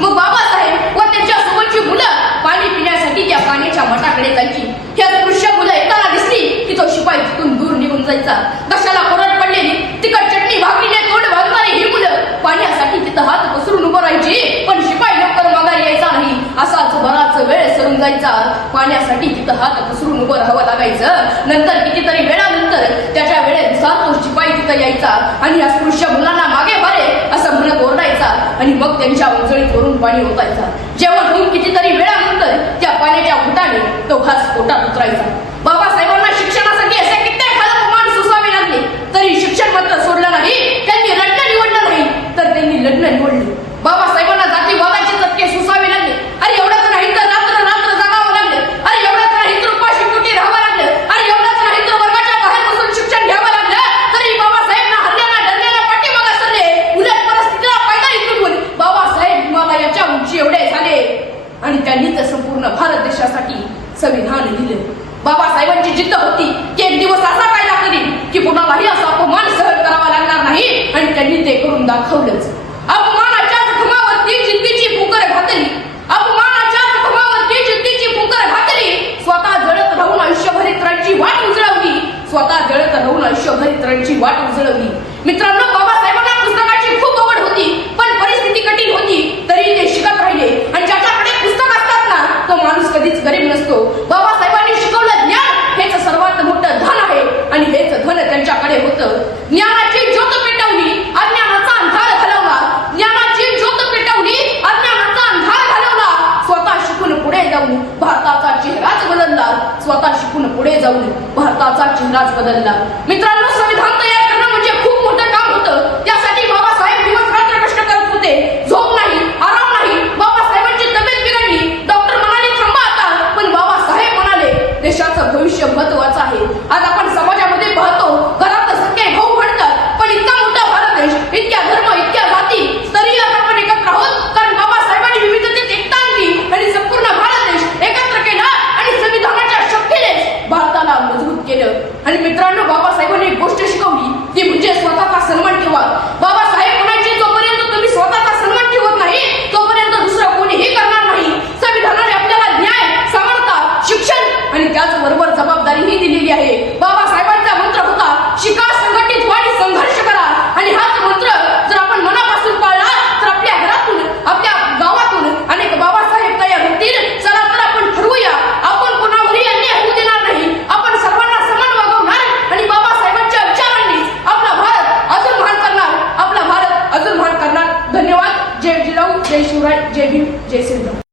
मग बाबासाहेब व त्यांच्या सोबतची मुलं पाणी पिण्यासाठी त्या पाण्याच्या मठाकडे जायची. ही दृश्य मुलं येताना दिसली की तो शिपाई तिथून दूर निघून जायचा. कशाला कोरड पडलेली तिखट चटणी भाकरीने तोंड भागणारी ही मुलं पाण्यासाठी तिथं हात पसरून उभं राहायची. पण शिपाई लवकर माघारी यायचा नाही. असाच बराच वेळ सरून जायचा. पाण्यासाठी तिथं हात पसरून उभं राहावं लागायचं. नंतर कितीतरी वेळानंतर त्याच्या वेळेनुसार तो शिपाई तिथं यायचा आणि अस्पृश्य मुलांना मागे बारे असं म्हणत ओरडायचा आणि मग त्यांच्या उंजळीत पाणी ओतायचा. जेवण होऊन कितीतरी वेळानंतर त्या पाण्याच्या फुटाने तो घास पोटात उतरायचा. बाबासाहेबांना शिक्षणासाठी असे कित्येक अपमान सोसावे लागले तरी शिक्षण मात्र सोडलं नाही. त्यांनी लग्न निवडलं नाही तर त्यांनी लग्न निवडले. बाबासाहेबांना जातीवादाचे चटके सोसावे लागले. अरे एवढंच नाही तर रात्र रात्र जगावं लागलं. अरे एवढंच नाही तर उपाशी पोटी राहावं लागलं. अरे एवढंच नाही तर वर्गाच्या बाहेर बसून शिक्षण घ्यावं लागलं. तरी बाबासाहेबांना हल्ल्याला डरलेल्या पाठीमागे सरले. उलट परिस्थितीला पायदारी तुटून बाबासाहेब हिमालयाच्या उंची एवढे झाले आणि त्यांनी तर संपूर्ण भारत देशासाठी संविधान लिहिलं. बाबासाहेबांची जिद्द होती की एक दिवस असा कायदा करीन की कुणालाही असा अपमान सहन करावा लागणार नाही आणि त्यांनी ते करून दाखवलंच. अपमानाच्या जखमावरती जिद्दीची फुकर घातली. अपमानाच्या जखमावरती जिद्दीची फुकर घातली. स्वतः जळत राहून आयुष्यभर इतरांची वाट उजळवली. स्वतः जळत राहून आयुष्यभर इतरांची वाट उजळवली. मित्रांनो, बाबासाहेबांना पुस्तकाची खूप आवड होती पण परिस्थिती कठीण होती तरी ते शिकत राहिले. आणि ज्याच्याकडे पुस्तक असतात ना तो माणूस कधीच गरीब नसतो. बाबासाहेबांनी शिकवलं ज्ञान हेच सर्वात मोठं धन आहे आणि हेच धन त्यांच्याकडे होतं. ज्ञानाची ज्योत पेटवली, अज्ञानाचा अंधार घालवला. ज्ञानाची ज्योत पेटवली, अज्ञानाचा अंधार घालवला. स्वतः शिकून पुढे जाऊन भारताचा चेहराच बदलला. स्वतः शिकून पुढे जाऊन भारताचा चेहराच बदलला. मित्रांनो, संविधान तयार करणं म्हणजे खूप मोठं काम होतं. त्यासाठी बाबासाहेब दिवस रात्र कष्ट करत होते. झोप नाही, आराम नाही. बाबासाहेबांची तब्येत बिघडली. डॉक्टर म्हणाले थांबा आता, पण बाबासाहेब म्हणाले देशाचं भविष्य महत्वाचं आहे. आज आपण समाजामध्ये पाहतो घरात सगळे भाऊ म्हणतात पण इतका मोठा भारत देश, इतक्या धर्म, इतक्या जाती, तरी आपण एकत्र आहोत कारण बाबासाहेबांनी विविधतेत एकता आणली आणि संपूर्ण भारत देश एकत्र केला आणि संविधानाच्या शक्तीने भारताला मजबूत केलं. आणि मित्रांनो, बाबासाहेबांनी एक गोष्ट शिकवली ती म्हणजे स्वतःचा सन्मान ठेवा. बाबासाहेब म्हणायचे जोपर्यंत तुम्ही स्वतःचा सन्मान ठेवत नाही तोपर्यंत दुसरं कोणीही करणार नाही. संविधानाने आपल्याला न्याय, समानता, शिक्षण आणि त्याचबरोबर जबाबदारीही दिलेली आहे. बाबासाहेबांचा मंत्र होता शिका, संघटित व्हा आणि संघर्ष करा. आणि हाच मंत्र जर आपण मनापासून पाळला तर आपल्या घरातून, आपल्या गावातून अनेक बाबासाहेब तयार होतील. चला तर आपण ठरवूया, आपण कोणावरही अन्याय होऊ देणार नाही. आपण सर्वांना समान वागवणार आणि बाबासाहेबांच्या विचारांनी आपला भारत अजून महान करणार. आपला भारत अजून महान करणार. धन्यवाद. जय जिजाऊ, जय शिवराय, जय भीम, जय श्रीराम.